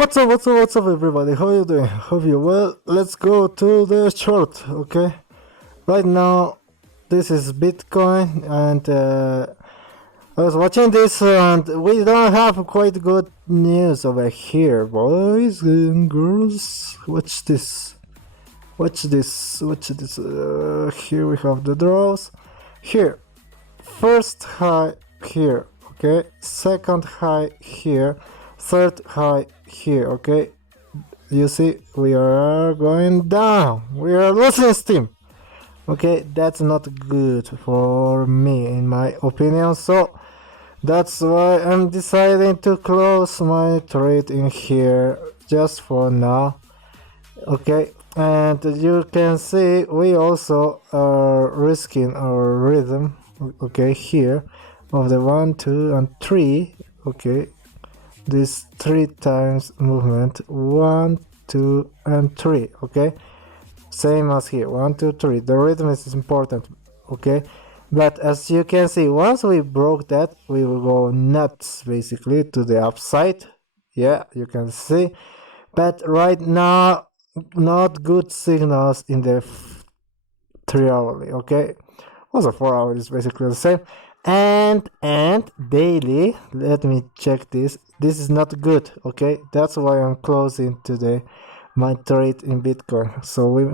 What's up, everybody? How you doing? Hope you well. Let's go to the chart, okay? Right now, this is Bitcoin, and I was watching this, and we don't have quite good news over here, boys and girls. Watch this. Watch this. Watch this. Here we have the draws. Here, first high here, okay? Second high here. Third high here, okay? You see, we are going down. We are losing steam. Okay, that's not good for me, in my opinion. So that's why I'm deciding to close my trade in here just for now. Okay, and you can see we also are risking our rhythm. Okay, here of the 1, 2, and 3. Okay, this 3 times movement, 1, 2, and 3. Okay, same as here, 1, 2, 3. The rhythm is important. Okay, but as you can see, once we broke that, we will go nuts basically to the upside. Yeah, you can see, but right now not good signals in the 3 hourly. Okay, also 4 hours is basically the same. And daily, let me check this. This is not good. Okay, that's why I'm closing today my trade in Bitcoin. So we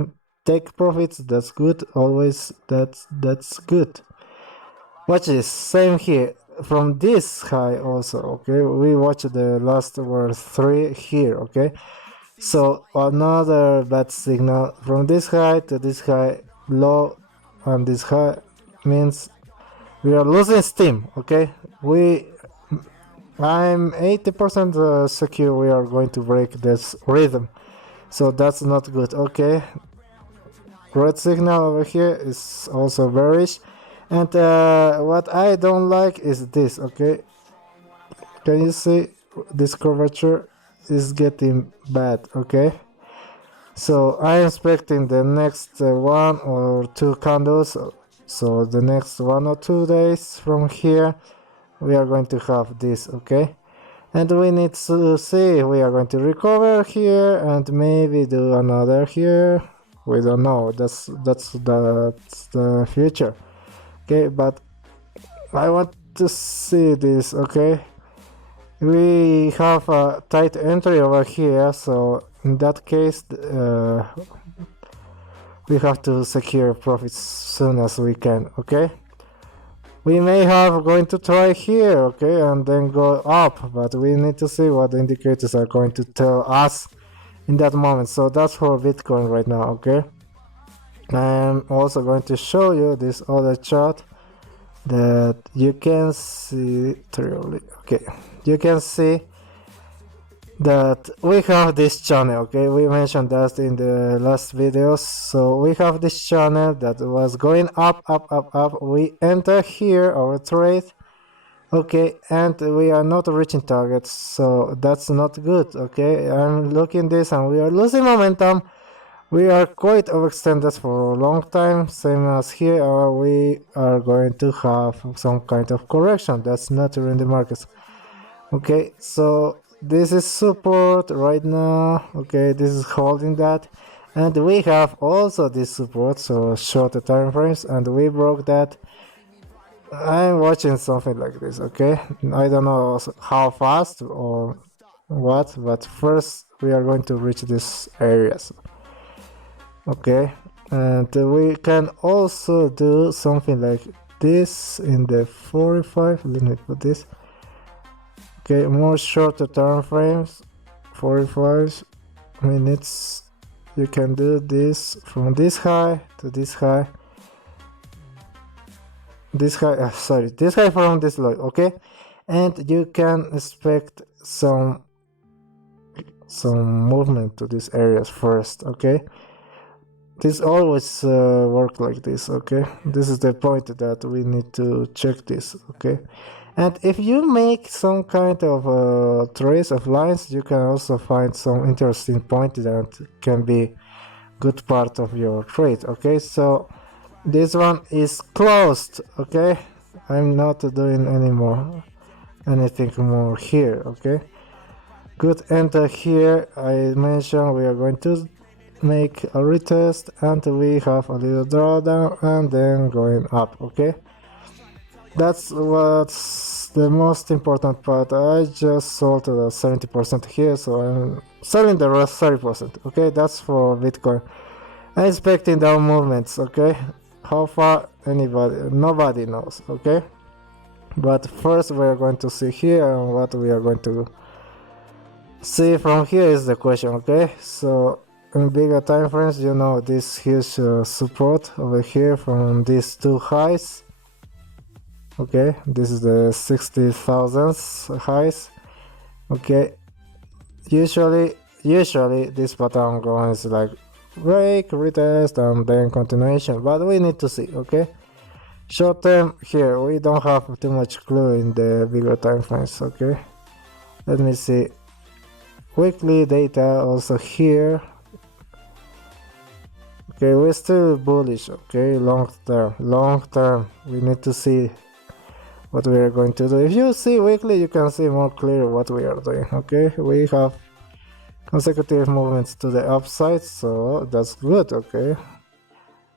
take profits. That's good. Always that's good. Watch this. Same here. From this high also. Okay, we watch the last word 3 here. Okay, so another bad signal from this high to this high, low, and this high means we are losing steam. Okay, I'm 80% secure we are going to break this rhythm, so that's not good. Okay, red signal over here is also bearish, and what I don't like is this. Okay, can you see this curvature is getting bad? Okay, so I'm expecting the next 1 or 2 candles, so the next 1 or 2 days from here we are going to have this. Okay, and we need to see we are going to recover here and maybe do another here. We don't know. That's the future. Okay, but I want to see this. Okay, we have a tight entry over here, so in that case we have to secure profits soon as we can. Okay, we may have going to try here, okay, and then go up, but we need to see what the indicators are going to tell us in that moment. So that's for Bitcoin right now. Okay, I'm also going to show you this other chart that you can see thoroughly. Okay, you can see that we have this channel. Okay, we mentioned that in the last videos. So we have this channel that was going up. We enter here our trade. Okay, and we are not reaching targets, so that's not good. Okay, I'm looking this and we are losing momentum. We are quite overextended for a long time, same as here. We are going to have some kind of correction. That's natural in the markets. Okay, so this is support right now. Okay, this is holding that, and we have also this support, so shorter time frames, and we broke that. I'm watching something like this. Okay, I don't know how fast or what, but first we are going to reach these areas. Okay, and we can also do something like this in the 45. Let me put this. Okay, more shorter time frames, 45 minutes. You can do this from this high to this high. This high, this high from this low. Okay, and you can expect some movement to these areas first. Okay, this always work like this. Okay, this is the point that we need to check this. Okay, and if you make some kind of trace of lines, you can also find some interesting point that can be good part of your trade. Okay, so this one is closed. Okay, I'm not doing anything more here. Okay, Good, enter here. I mentioned we are going to make a retest, and we have a little drawdown and then going up. Okay, that's what's the most important part. I just sold the 70% here, so I'm selling the rest 30%. Okay, that's for Bitcoin. I'm expecting down movements. Okay, how far? Nobody knows. Okay, but first we are going to see here, and what we are going to see from here is the question. Okay, so in bigger time frames, you know, this huge support over here from these two highs. Okay, this is the 60,000 highs. Okay, usually this pattern goes like break, retest, and then continuation, but we need to see. Okay, short term here we don't have too much clue in the bigger time frames. Okay, let me see weekly data also here. Okay, we're still bullish. Okay, long term we need to see what we are going to do. If you see weekly, you can see more clear what we are doing. Okay, we have consecutive movements to the upside, so that's good. Okay,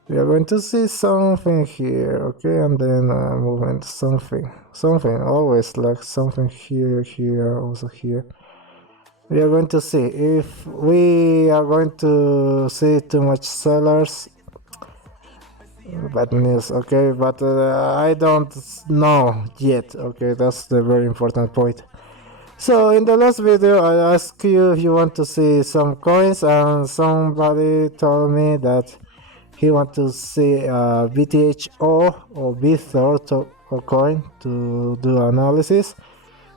we are going to see something here. Okay, and then movement, something always like something here, also here. We are going to see if we are going to see too much sellers. Bad news. Okay, but I don't know yet. Okay, that's the very important point. So in the last video I asked you if you want to see some coins, and somebody told me that he want to see BTHO or Bither or coin to do analysis.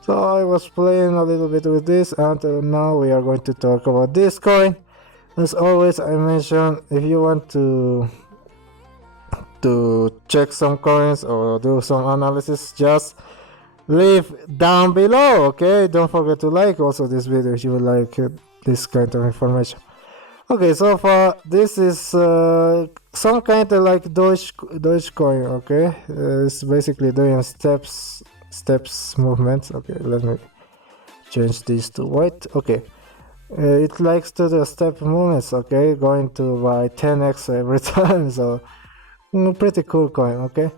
So I was playing a little bit with this, and now we are going to talk about this coin. As always, I mentioned if you want to check some coins or do some analysis, just leave down below. Okay, don't forget to like also this video if you would like this kind of information. Okay, so far this is some kind of like dogecoin. Okay, it's basically doing steps movements. Okay, let me change this to white. Okay, it likes to do step movements. Okay, going to by 10x every time, so pretty cool coin. Okay,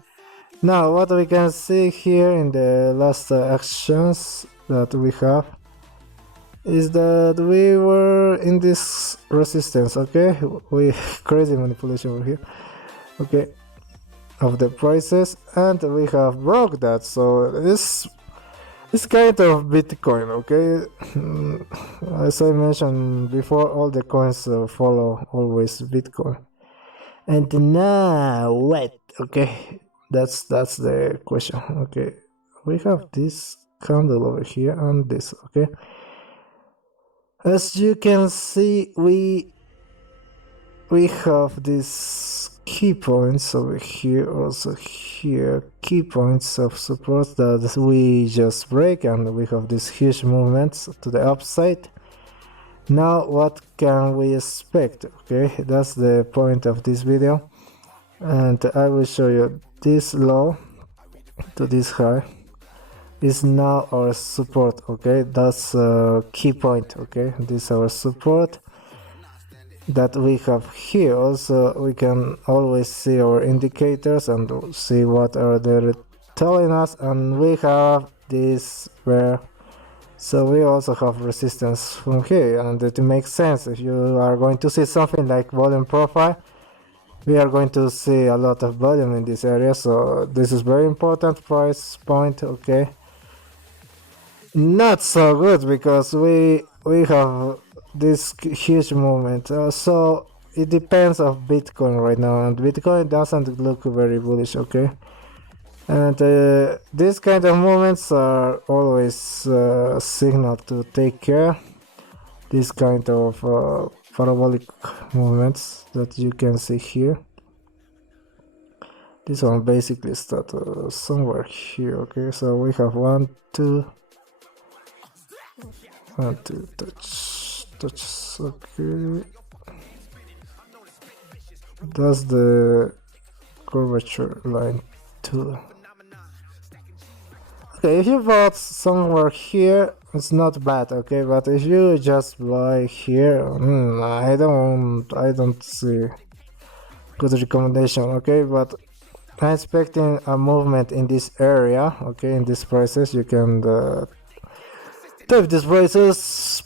now what we can see here in the last actions that we have is that we were in this resistance. Okay, we crazy manipulation over here. Okay, of the prices, and we have broke that. So this kind of Bitcoin. Okay, as I mentioned before, all the coins follow always Bitcoin. And now what? Okay, that's the question. Okay, we have this candle over here and this. Okay, as you can see, we have these key points over here, also here, key points of support that we just break, and we have these huge movements to the upside. Now what can we expect? Okay, that's the point of this video, and I will show you this low to this high is now our support. Okay, that's a key point. Okay, this is our support that we have here. Also we can always see our indicators and see what are they telling us, and we have this where, so we also have resistance from here, and it makes sense. If you are going to see something like volume profile, we are going to see a lot of volume in this area, so this is very important price point. Okay, not so good because we have this huge movement, so it depends of Bitcoin right now, and Bitcoin doesn't look very bullish. Okay, and these kind of movements are always a signal to take care. This kind of parabolic movements that you can see here. This one basically start somewhere here. Okay, so we have 1 2 touch. Okay, that's the curvature line 2. Okay, if you bought somewhere here, it's not bad, okay, but if you just buy here, I don't see good recommendation, okay, but I'm expecting a movement in this area, okay, in these prices. You can type these prices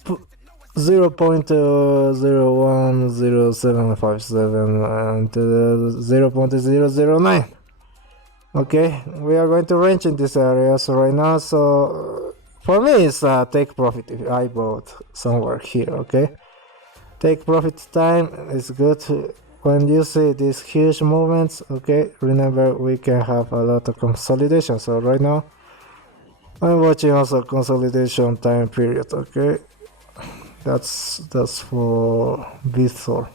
0.010757 and 0.009. Okay, we are going to range in this area so right now, so for me it's take profit if I bought somewhere here, okay. Take profit time is good when you see these huge movements, okay. Remember, we can have a lot of consolidation, so right now I'm watching also consolidation time period, okay. That's for Bithor.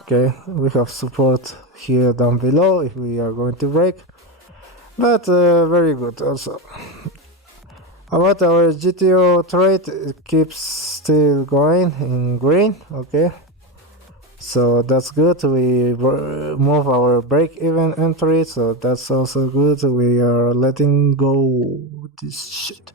Okay, we have support here down below if we are going to break, but very good also. About our GTO trade, it keeps still going in green, okay, so that's good. We move our break-even entry, so that's also good. We are letting go this shit.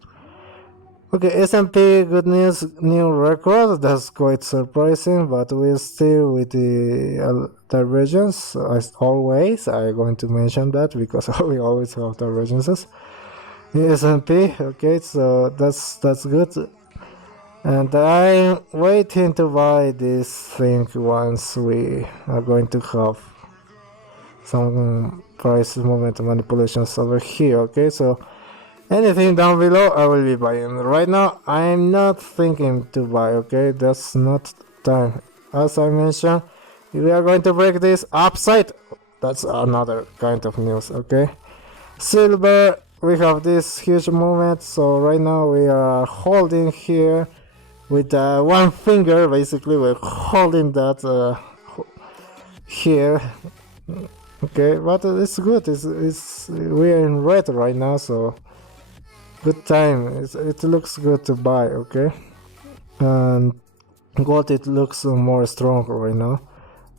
Okay, S&P, good news, new record. That's quite surprising, but we're still with the divergence. As always, I'm going to mention that because we always have divergences in S&P. Okay, so that's good. And I'm waiting to buy this thing once we are going to have some price movement manipulations over here. Okay, so anything down below I will be buying. Right now I'm not thinking to buy, okay, that's not time. As I mentioned, if we are going to break this upside, that's another kind of news, okay. Silver, we have this huge movement, so right now we are holding here with one finger. Basically we're holding that here, okay, but it's good. It's we're in red right now, so good time. It looks good to buy, okay. And gold, it looks more strong right now,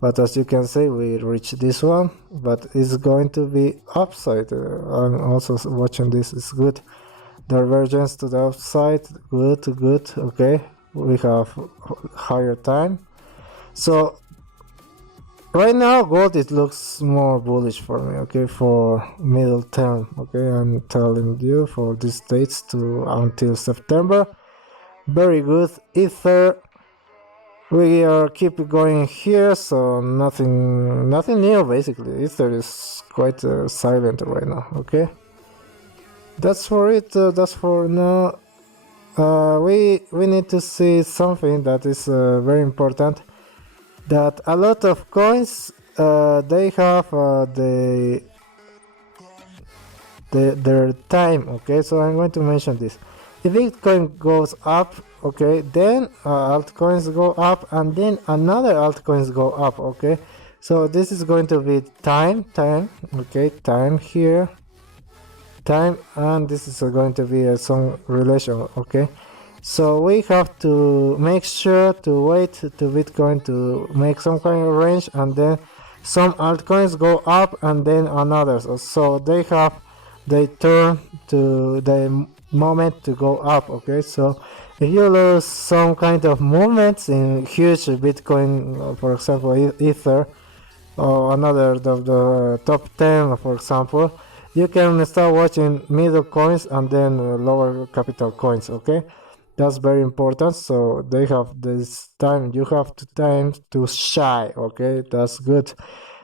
but as you can see we reached this one, but it's going to be upside. I'm also watching this. It's good divergence to the upside. Good, okay. We have higher time, so right now gold, it looks more bullish for me, okay, for middle term, okay. I'm telling you for these dates to until September. Very good. Ether, we are keep going here, so nothing new basically. Ether is quite silent right now, okay. That's for it. That's for now. We need to see something that is very important, that a lot of coins they have their time, okay. So I'm going to mention this. If Bitcoin goes up, okay, then altcoins go up, and then another altcoins go up, okay. So this is going to be time, okay, time here, time, and this is going to be some relation, okay. So we have to make sure to wait to Bitcoin to make some kind of range, and then some altcoins go up and then another, so they turn to the moment to go up, okay. So if you lose some kind of movements in huge Bitcoin, for example Ether, or another of the top 10 for example, you can start watching middle coins and then lower capital coins, okay. That's very important. So they have this time, you have time to shy, okay. That's good.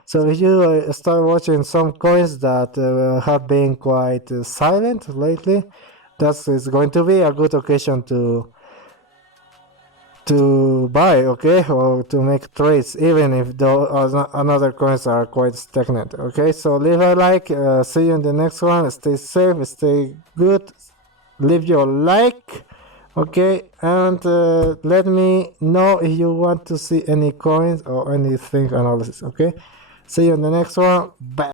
So if you start watching some coins that have been quite silent lately, that is going to be a good occasion to buy, okay, or to make trades, even if the another coins are quite stagnant, okay. So leave a like. See you in the next one. Stay safe, stay good, leave your like, okay, and let me know if you want to see any coins or anything analysis, okay. See you in the next one. Bye.